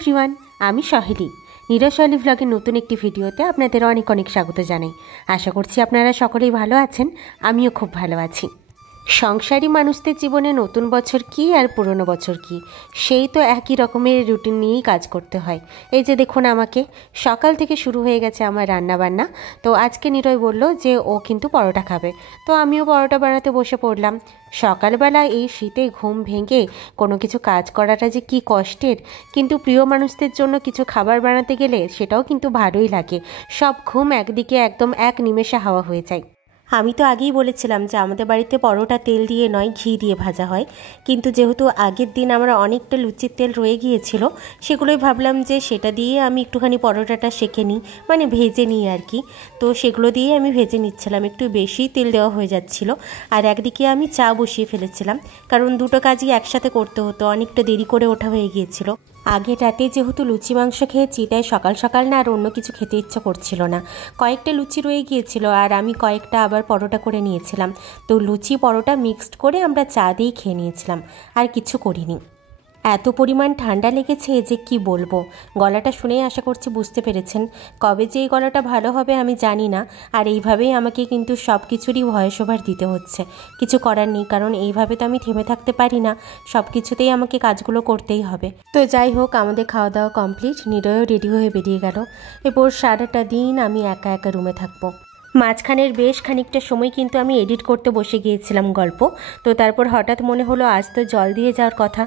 Everyone, আমি সহেলি। নীরজ সহেলি ভ্লগের নতুন একটি ভিডিওতে আপনাদের অনেক অনেক স্বাগত জানাই। আশা করছি আপনারা সকলেই ভালো আছেন, আমিও খুব ভালো আছি। সংসারী মানুষদের জীবনে নতুন বছর কি আর পুরনো বছর কি, সেই তো একই রকমের রুটিন নিয়েই কাজ করতে হয়। এই যে দেখুন, আমাকে সকাল থেকে শুরু হয়ে গেছে আমার রান্নাবান্না। তো আজকে নিরয় বলল যে ও কিন্তু পরোটা খাবে, তো আমিও পরোটা বানাতে বসে পড়লাম। সকালবেলা এই শীতে ঘুম ভেঙে কোনো কিছু কাজ করাটা যে কি কষ্টের, কিন্তু প্রিয় মানুষদের জন্য কিছু খাবার বানাতে গেলে সেটাও কিন্তু ভালোই লাগে। সব ঘুম একদিকে একদম এক নিমেষে হাওয়া হয়ে যায়। আমি তো আগেই বলেছিলাম যে আমাদের বাড়িতে পরোটা তেল দিয়ে নয়, ঘি দিয়ে ভাজা হয়, কিন্তু যেহেতু আগের দিন আমরা অনেকটা লুচির তেল রয়ে গিয়েছিল, সেগুলোই ভাবলাম যে সেটা দিয়ে আমি একটুখানি পরোটাটা সেঁকে নিই, মানে ভেজে নিই আর কি। তো সেগুলো দিয়ে আমি ভেজে নিচ্ছিলাম, একটু বেশি তেল দেওয়া হয়ে যাচ্ছিল। আর একদিকে আমি চা বসিয়ে ফেলেছিলাম, কারণ দুটো কাজই একসাথে করতে হতো, অনেকটা দেরি করে ওঠা হয়ে গিয়েছিল। আগের রাতে যেহেতু লুচি মাংস খেয়েছি, তাই সকাল সকাল না আর অন্য কিছু খেতে ইচ্ছা করছিল না। কয়েকটা লুচি রয়ে গিয়েছিল আর আমি কয়েকটা আবার পরোটা করে নিয়েছিলাম। তো লুচি পরোটা মিক্সড করে আমরা চা দিয়েই খেয়ে নিয়েছিলাম, আর কিছু করিনি। এত পরিমাণ ঠান্ডা লেগেছে যে কি বলবো। গলাটা শুনেই আশা করছি বুঝতে পেরেছেন। কবে যে এই গলাটা ভালো হবে আমি জানি না, আর এইভাবেই আমাকে কিন্তু সব কিছুরই ভয়েস ওভার দিতে হচ্ছে। কিছু করার নেই, কারণ এইভাবে তো আমি থেমে থাকতে পারি না, সব কিছুতেই আমাকে কাজগুলো করতেই হবে। তো যাই হোক, আমাদের খাওয়া দাওয়া কমপ্লিট, নিরয়ও রেডি হয়ে বেরিয়ে গেল। এরপর সারাটা দিন আমি একা একা রুমে থাকবো। মাঝখানের বেশ খানিকটা সময় কিন্তু আমি এডিট করতে বসে গিয়েছিলাম গল্প। তো তারপর হঠাৎ মনে হলো আজ তো জল দিয়ে যাওয়ার কথা,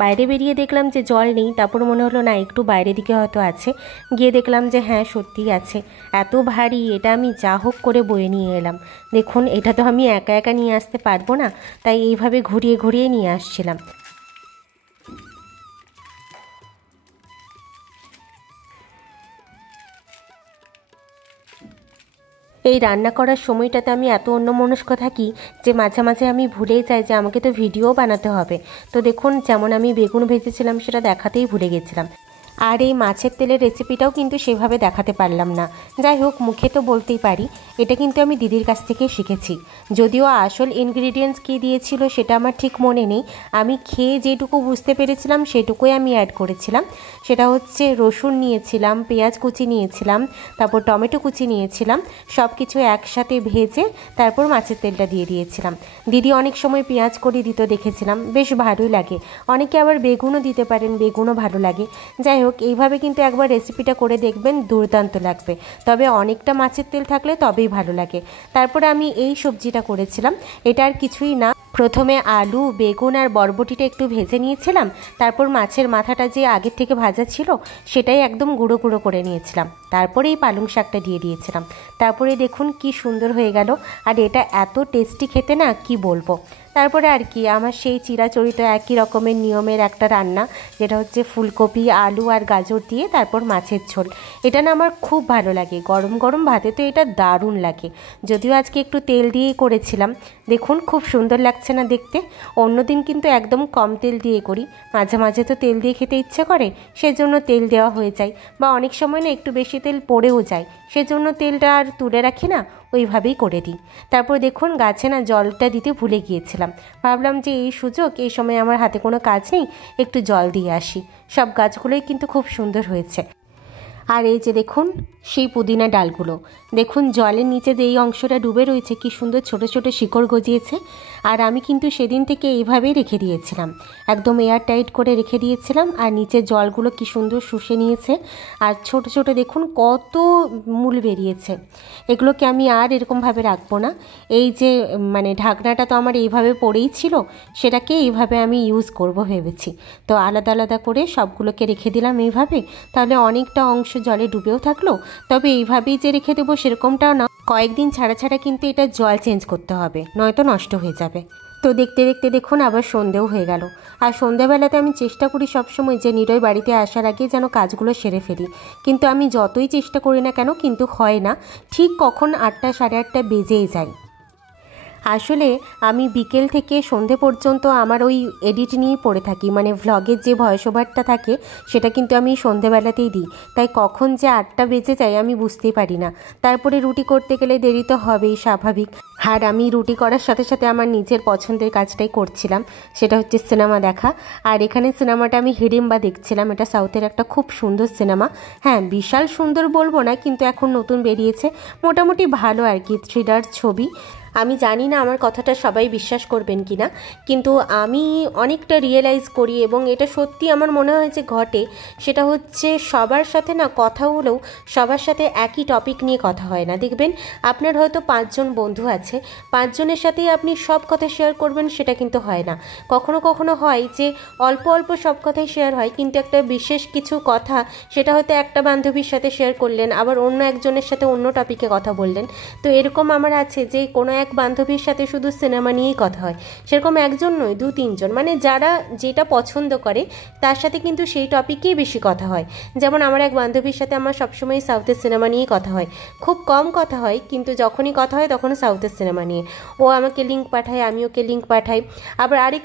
বাইরে বেরিয়ে দেখলাম যে জল নেই। তারপর মনে হলো না, একটু বাইরের দিকে হয়তো আছে, গিয়ে দেখলাম যে হ্যাঁ সত্যিই আছে। এত ভারী, এটা আমি যা হোক করে বয়ে নিয়ে এলাম। দেখুন, এটা তো আমি একা একা নিয়ে আসতে পারবো না, তাই এইভাবে ঘুরিয়ে ঘুরিয়ে নিয়ে আসছিলাম। এই রান্না করার সময়টাতে আমি এত অন্যমনস্ক থাকি যে মাঝে মাঝে আমি ভুলেই যাই যে আমাকে তো ভিডিও বানাতে হবে। তো দেখুন, যেমন আমি বেগুন ভেজেছিলাম সেটা দেখাতেই ভুলে গেছিলাম, আর এই মাছের তেলের রেসিপিটাও কিন্তু সেভাবে দেখাতে পারলাম না। যাই হোক, মুখে তো বলতেই পারি, এটা কিন্তু আমি দিদির কাছ থেকে শিখেছি। যদিও আসল ইনগ্রিডিয়েন্টস কী দিয়েছিল সেটা আমার ঠিক মনে নেই, আমি খেয়ে যেটুকু বুঝতে পেরেছিলাম সেটুকুই আমি অ্যাড করেছিলাম। সেটা হচ্ছে রসুন নিয়েছিলাম, পেঁয়াজ কুচি নিয়েছিলাম, তারপর টমেটো কুচি নিয়েছিলাম, সব কিছু একসাথে ভেজে তারপর মাছের তেলটা দিয়ে দিয়েছিলাম। দিদি অনেক সময় পেঁয়াজ করে দিত দেখেছিলাম, বেশ ভালোই লাগে। অনেকে আবার বেগুনও দিতে পারেন, বেগুনও ভালো লাগে। যাই হোক, এইভাবে কিন্তু একবার রেসিপিটা করে দেখবেন, দুর্দান্ত লাগবে। তবে অনেকটা মাছের তেল থাকলে তবেই ভালো লাগে। তারপরে আমি এই সবজিটা করেছিলাম, এটা আর কিছুই না, প্রথমে আলু, বেগুন আর বরবটিটা একটু ভেজে নিয়েছিলাম, তারপর মাছের মাথাটা যে আগের থেকে ভাজা ছিল সেটাই একদম গুঁড়ো গুঁড়ো করে নিয়েছিলাম, তারপরে এই পালং শাকটা দিয়ে দিয়েছিলাম। তারপরে দেখুন কি সুন্দর হয়ে গেল, আর এটা এত টেস্টি খেতে না কি বলবো। তারপরে আর কি, আমার সেই চিরাচরিত একই রকমের নিয়মের একটা রান্না, যেটা হচ্ছে ফুলকপি, আলু আর গাজর দিয়ে তারপর মাছের ঝোল। এটা না আমার খুব ভালো লাগে, গরম গরম ভাতে তো এটা দারুণ লাগে। যদিও আজকে একটু তেল দিয়েই করেছিলাম, দেখুন খুব সুন্দর লাগছে না দেখতে। অন্যদিন কিন্তু একদম কম তেল দিয়ে করি, মাঝে মাঝে তো তেল দিয়ে খেতে ইচ্ছে করে, সেজন্য তেল দেওয়া হয়ে যায়, বা অনেক সময় না একটু বেশি তেল পড়েও যায়, সেজন্য তেলটা আর তুলে রাখি না, ওইভাবেই করে দিই। তারপর দেখুন, গাছে না জলটা দিতে ভুলে গিয়েছিলাম, ভাবলাম যে এই সুযোগ, এই সময় আমার হাতে কোনো কাজ নেই, একটু জল দিয়ে আসি। সব গাছগুলোই কিন্তু খুব সুন্দর হয়েছে। আর এই যে দেখুন সেই পুদিনা ডালগুলো, দেখুন জলের নিচে যে এই অংশটা ডুবে রয়েছে, কি সুন্দর ছোট ছোট শিকড় গজিয়েছে। আর আমি কিন্তু সেদিন থেকে এইভাবেই রেখে দিয়েছিলাম, একদম এয়ার টাইট করে রেখে দিয়েছিলাম, আর নিচে জলগুলো কি সুন্দর শুষে নিয়েছে। আর ছোট ছোট দেখুন কত মূল বেরিয়েছে। এগুলোকে আমি আর এরকমভাবে রাখবো না। এই যে মানে ঢাকনাটা তো আমার এইভাবে পড়েই ছিল, সেটাকে এইভাবে আমি ইউজ করব ভেবেছি। তো আলাদা আলাদা করে সবগুলোকে রেখে দিলাম এইভাবে, তাহলে অনেকটা অংশ জলে ডুবেও থাকলো। তবে এইভাবেই যে রেখে দেবো সেরকমটাও না, কয়েকদিন ছাড়া ছাড়া কিন্তু এটা জল চেঞ্জ করতে হবে, নয়তো নষ্ট হয়ে যাবে। তো দেখতে দেখতে দেখুন আবার সন্ধেও হয়ে গেল। আর সন্ধ্যাবেলাতে আমি চেষ্টা করি সবসময় যে নিরয় বাড়িতে আসার আগে যেন কাজগুলো সেরে ফেলি, কিন্তু আমি যতই চেষ্টা করি না কেন কিন্তু হয় না, ঠিক কখন 8টা সাড়ে 8টা বেজেই যায়। আসলে আমি বিকেল থেকে সন্ধে পর্যন্ত আমার ওই এডিট নিয়েই পড়ে থাকি, মানে ভ্লগের যে ভয়েস ওভারটা থাকে সেটা কিন্তু আমি সন্ধেবেলাতেই দিই, তাই কখন যে 8টা বেজে যায় আমি বুঝতেই পারি না। তারপরে রুটি করতে গেলে দেরি তো হবেই, স্বাভাবিক। আর আমি রুটি করার সাথে সাথে আমার নিজের পছন্দের কাজটাই করছিলাম, সেটা হচ্ছে সিনেমা দেখা। আর এখানে সিনেমাটা আমি হিড়িম্বা দেখছিলাম, এটা সাউথের একটা খুব সুন্দর সিনেমা। হ্যাঁ, বিশাল সুন্দর বলবো না, কিন্তু এখন নতুন বেরিয়েছে, মোটামুটি ভালো আর কি, থ্রিলার ছবি। আমি জানি না আমার কথাটা সবাই বিশ্বাস করবেন কি না, কিন্তু আমি অনেকটা রিয়েলাইজ করি এবং এটা সত্যি আমার মনে হয় যে ঘটে। সেটা হচ্ছে সবার সাথে না কথা হলেও সবার সাথে একই টপিক নিয়ে কথা হয় না। দেখবেন আপনার হয়তো 5জন বন্ধু আছে, 5জনের সাথেই আপনি সব কথা শেয়ার করবেন, সেটা কিন্তু হয় না। কখনো কখনো হয় যে অল্প অল্প সব কথাই শেয়ার হয়, কিন্তু একটা বিশেষ কিছু কথা সেটা হয়তো একটা বান্ধবীর সাথে শেয়ার করলেন, আবার অন্য একজনের সাথে অন্য টপিকে কথা বললেন। তো এরকম আমার আছে যে কোনো এক বান্ধবীর সাথে শুধু সিনেমা নিয়েই কথা হয়, সেরকম একজন নয়, 2-3জন, মানে যারা যেটা পছন্দ করে তার সাথে কিন্তু সেই টপিকেই বেশি কথা হয়। যেমন আমার এক বান্ধবীর সাথে আমার সবসময় সাউথের সিনেমা নিয়েই কথা হয়, খুব কম কথা হয়, কিন্তু যখনই কথা হয় তখন সাউথের সিনেমা নিয়ে। ও আমাকে লিঙ্ক পাঠায়, আমি ওকে লিঙ্ক পাঠাই। আবার আরেক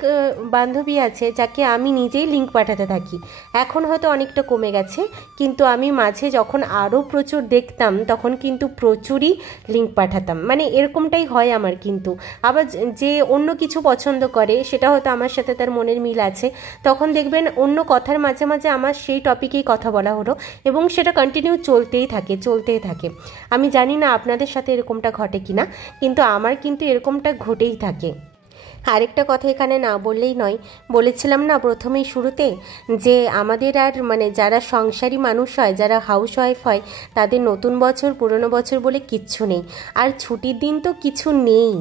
বান্ধবী আছে যাকে আমি নিজেই লিঙ্ক পাঠাতে থাকি, এখন হয়তো অনেকটা কমে গেছে, কিন্তু আমি মাঝে যখন আরও প্রচুর দেখতাম তখন কিন্তু প্রচুরই লিঙ্ক পাঠাতাম, মানে এরকমটাই হয় আমার। কিন্তু আবার যে অন্য কিছু পছন্দ করে সেটা হয়তো আমার সাথে তার মনের মিল আছে, তখন দেখবেন অন্য কথার মাঝে মাঝে আমার সেই টপিকেই কথা বলা হলো এবং সেটা কন্টিনিউ চলতেই থাকে চলতেই থাকে। আমি জানি না আপনাদের সাথে এরকমটা ঘটে কিনা, কিন্তু আমার কিন্তু এরকমটা ঘটেই থাকে। আরেকটা কথা এখানে না বললেই নয়, বলেছিলাম না প্রথমেই শুরুতে যে আমাদের আর মানে যারা সংসারী মানুষ হয়, যারা হাউস ওয়াইফ হয়, তাদের নতুন বছর পুরনো বছর বলে কিচ্ছু নেই, আর ছুটির দিন তো কিছু নেই।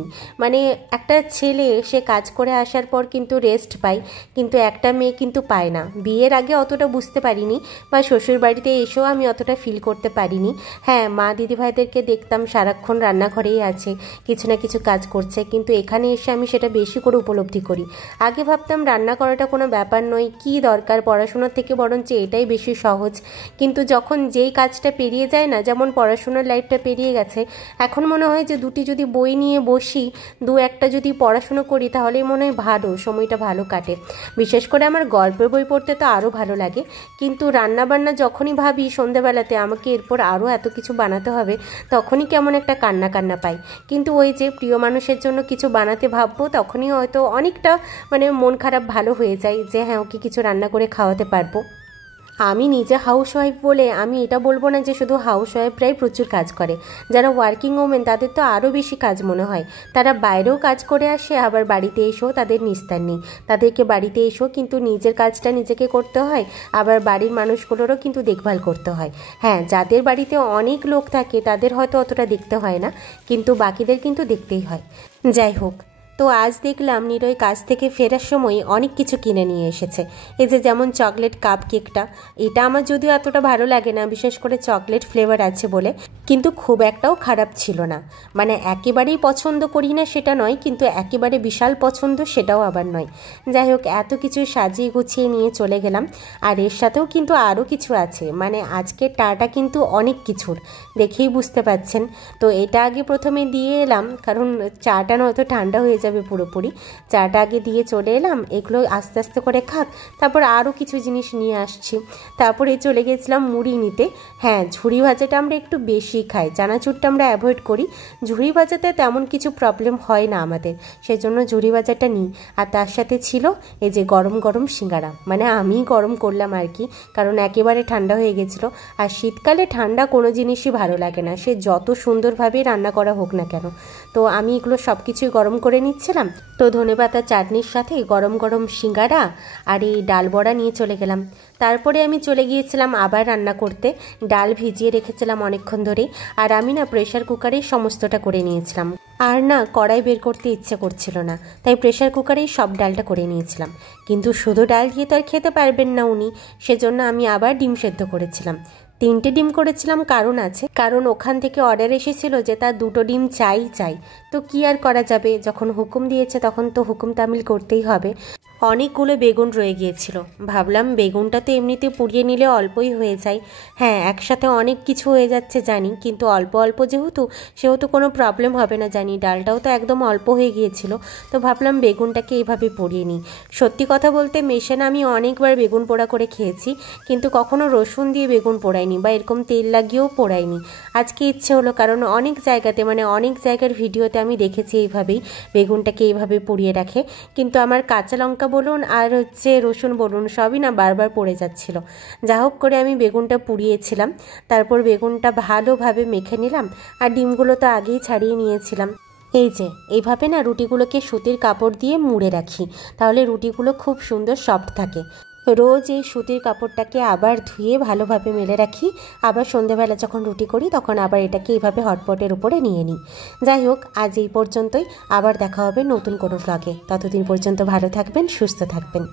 মানে একটা ছেলে সে কাজ করে আসার পর কিন্তু রেস্ট পায়, কিন্তু একটা মেয়ে কিন্তু পায় না। বিয়ের আগে অতটা বুঝতে পারিনি, বা শ্বশুর বাড়িতে এসেও আমি অতটা ফিল করতে পারিনি। হ্যাঁ, মা দিদিভাইদেরকে দেখতাম সারাক্ষণ রান্নাঘরেই আছে, কিছু না কিছু কাজ করছে, কিন্তু এখানে এসে আমি সেটা বেশি করে উপলব্ধি করি। আগে ভাবতাম রান্না করাটা কোনো ব্যাপার নয়, কি দরকার, পড়াশোনার থেকে বরঞ্চ এটাই বেশি সহজ। কিন্তু যখন যেই কাজটা পেরিয়ে যায় না, যেমন পড়াশোনার লাইফটা পেরিয়ে গেছে, এখন মনে হয় যে দুটি যদি বই নিয়ে বসি, একটা যদি পড়াশুনো করি, তাহলেই মনে হয় ভালো সময়টা ভালো কাটে। বিশেষ করে আমার গল্পের বই পড়তে তো আরও ভালো লাগে, কিন্তু রান্নাবান্না যখনই ভাবি সন্ধ্যাবেলাতে আমাকে এরপর আরও এত কিছু বানাতে হবে, তখনই কেমন একটা কান্না কান্না পাই। কিন্তু ওই যে প্রিয় মানুষের জন্য কিছু বানাতে ভাববো, তখনই হয়তো অনেকটা মানে মন খারাপ ভালো হয়ে যায় যে হ্যাঁ, ওকে কিছু রান্না করে খাওয়াতে পারবো। আমি নিজে হাউসওয়াইফ বলে আমি এটা বলবো না যে শুধু হাউসওয়াইফরাই প্রচুর কাজ করে। যারা ওয়ার্কিং ওমেন তাদের তো আরও বেশি কাজ মনে হয়, তারা বাইরেও কাজ করে আসে, আবার বাড়িতে এসেও তাদের নিস্তার নেই। তাদেরকে বাড়িতে এসেও কিন্তু নিজের কাজটা নিজেকে করতে হয়, আবার বাড়ির মানুষগুলোরও কিন্তু দেখভাল করতে হয়। হ্যাঁ, যাদের বাড়িতে অনেক লোক থাকে তাদের হয়তো অতটা দেখতে হয় না, কিন্তু বাকিদের কিন্তু দেখতেই হয়। যাই হোক, তো আজ দেখলাম নিরয় কাজ থেকে ফেরার সময় অনেক কিছু কিনে নিয়ে এসেছে। এই যে যেমন চকলেট কাপ কেকটা, এটা আমার যদিও এতটা ভালো লাগে না, বিশেষ করে চকলেট ফ্লেভার আছে বলে, কিন্তু খুব একটাও খারাপ ছিল না। মানে একেবারেই পছন্দ করি না সেটা নয়, কিন্তু একেবারে বিশাল পছন্দ সেটাও আবার নয়। যাই হোক, এত কিছু সাজিয়ে গুছিয়ে নিয়ে চলে গেলাম। আর এর সাথেও কিন্তু আরও কিছু আছে, মানে আজকে টাটা কিন্তু অনেক কিছুর, দেখেই বুঝতে পাচ্ছেন। তো এটা আগে প্রথমে দিয়ে এলাম, কারণ চাটা নয়তো ঠান্ডা হয়ে যাবে পুরোপুরি। চাটা আগে দিয়ে চলে এলাম, এগুলো আস্তে আস্তে করে খাক, তারপর আরও কিছু জিনিস নিয়ে আসছি। তারপরে চলে গেছিলাম মুড়ি নিতে। হ্যাঁ, ঝুড়ি ভাজাটা আমরা একটু বেশি খাই, চানাচুরটা আমরা অ্যাভয়েড করি। ঝুড়ি ভাজাতে তেমন কিছু প্রবলেম হয় না আমাদের, সেজন্য ঝুড়ি ভাজাটা নিই। আর তার সাথে ছিল এই যে গরম গরম সিঙ্গারা, মানে আমি গরম করলাম আর কি, কারণ একেবারে ঠান্ডা হয়ে গেছিলো। আর শীতকালে ঠান্ডা কোনো জিনিসই ভালো লাগে না, সে যত সুন্দরভাবে রান্না করা হোক না কেন। তো আমি এগুলো সব কিছুই গরম করে নিচ্ছিলাম। তো ধনেপাতা চাটনির সাথে গরম গরম সিঙ্গারা আর এই ডাল বড়া নিয়ে চলে গেলাম। তারপরে আমি চলে গিয়েছিলাম আবার রান্না করতে। ডাল ভিজিয়ে রেখেছিলাম অনেকক্ষণ ধরে, আর আমি না প্রেশার কুকারেই সমস্তটা করে নিয়েছিলাম। আর না কড়াই বের করতে ইচ্ছে করছিল না, তাই প্রেশার কুকারেই সব ডালটা করে নিয়েছিলাম। কিন্তু শুধু ডাল দিয়ে তো আর খেতে পারবেন না উনি, সেজন্য আমি আবার ডিম সেদ্ধ করেছিলাম। 3টে ডিম করেছিলাম, কারণ আছে, কারণ ওখান থেকে অর্ডার এসেছিল যে তার 2টো ডিম চাই। তো কি আর করা যাবে, যখন হুকুম দিয়েছে তখন তো হুকুম তামিল করতেই হবে। অনেকগুলো বেগুন রয়ে গিয়েছিল। ভাবলাম বেগুনটা তো এমনিতে পুড়িয়ে নিলে অল্পই হয়ে যায়। হ্যাঁ, একসাথে অনেক কিছু হয়ে যাচ্ছে জানি, কিন্তু অল্প অল্প সেহেতু কোনো প্রবলেম হবে না জানি। ডালটাও তো একদম অল্প হয়ে গিয়েছিল, তো ভাবলাম বেগুনটাকে এইভাবে পুড়িয়ে নিই। সত্যি কথা বলতে মেশানো আমি অনেকবার বেগুন পোড়া করে খেয়েছি, কিন্তু কখনো রসুন দিয়ে বেগুন পোড়াইনি বা এরকম তেল লাগিয়েও পোড়াইনি। আজকে ইচ্ছে হলো, কারণ অনেক জায়গাতে অনেক জায়গার ভিডিওতে আমি দেখেছি এইভাবেই বেগুনটাকে এইভাবে পুড়িয়ে রাখে, কিন্তু আমার কাঁচা লঙ্কা বলুন আর রসুন বলুন সবই না বারবার পড়ে যাচ্ছিল। যা হোক করে আমি বেগুনটা পুড়িয়েছিলাম, তারপর বেগুনটা ভালোভাবে মেখে নিলাম। আর ডিমগুলো তো আগেই ছাড়িয়ে নিয়েছিলাম। এই যে এইভাবে না রুটিগুলোকে সুতির কাপড় দিয়ে মুড়ে রাখি, তাহলে রুটিগুলো খুব সুন্দর সফট থাকে। রোজ এই সুতির কাপড়টাকে আবার ধুয়ে ভালোভাবে মেলে রাখি, আবার সন্ধেবেলা যখন রুটি করি তখন আবার এটাকে এইভাবে হটপটের উপরে নিয়ে নিই। যাই হোক, আজ এই পর্যন্তই। আবার দেখা হবে নতুন কোনো ভ্লগে। ততদিন পর্যন্ত ভালো থাকবেন, সুস্থ থাকবেন।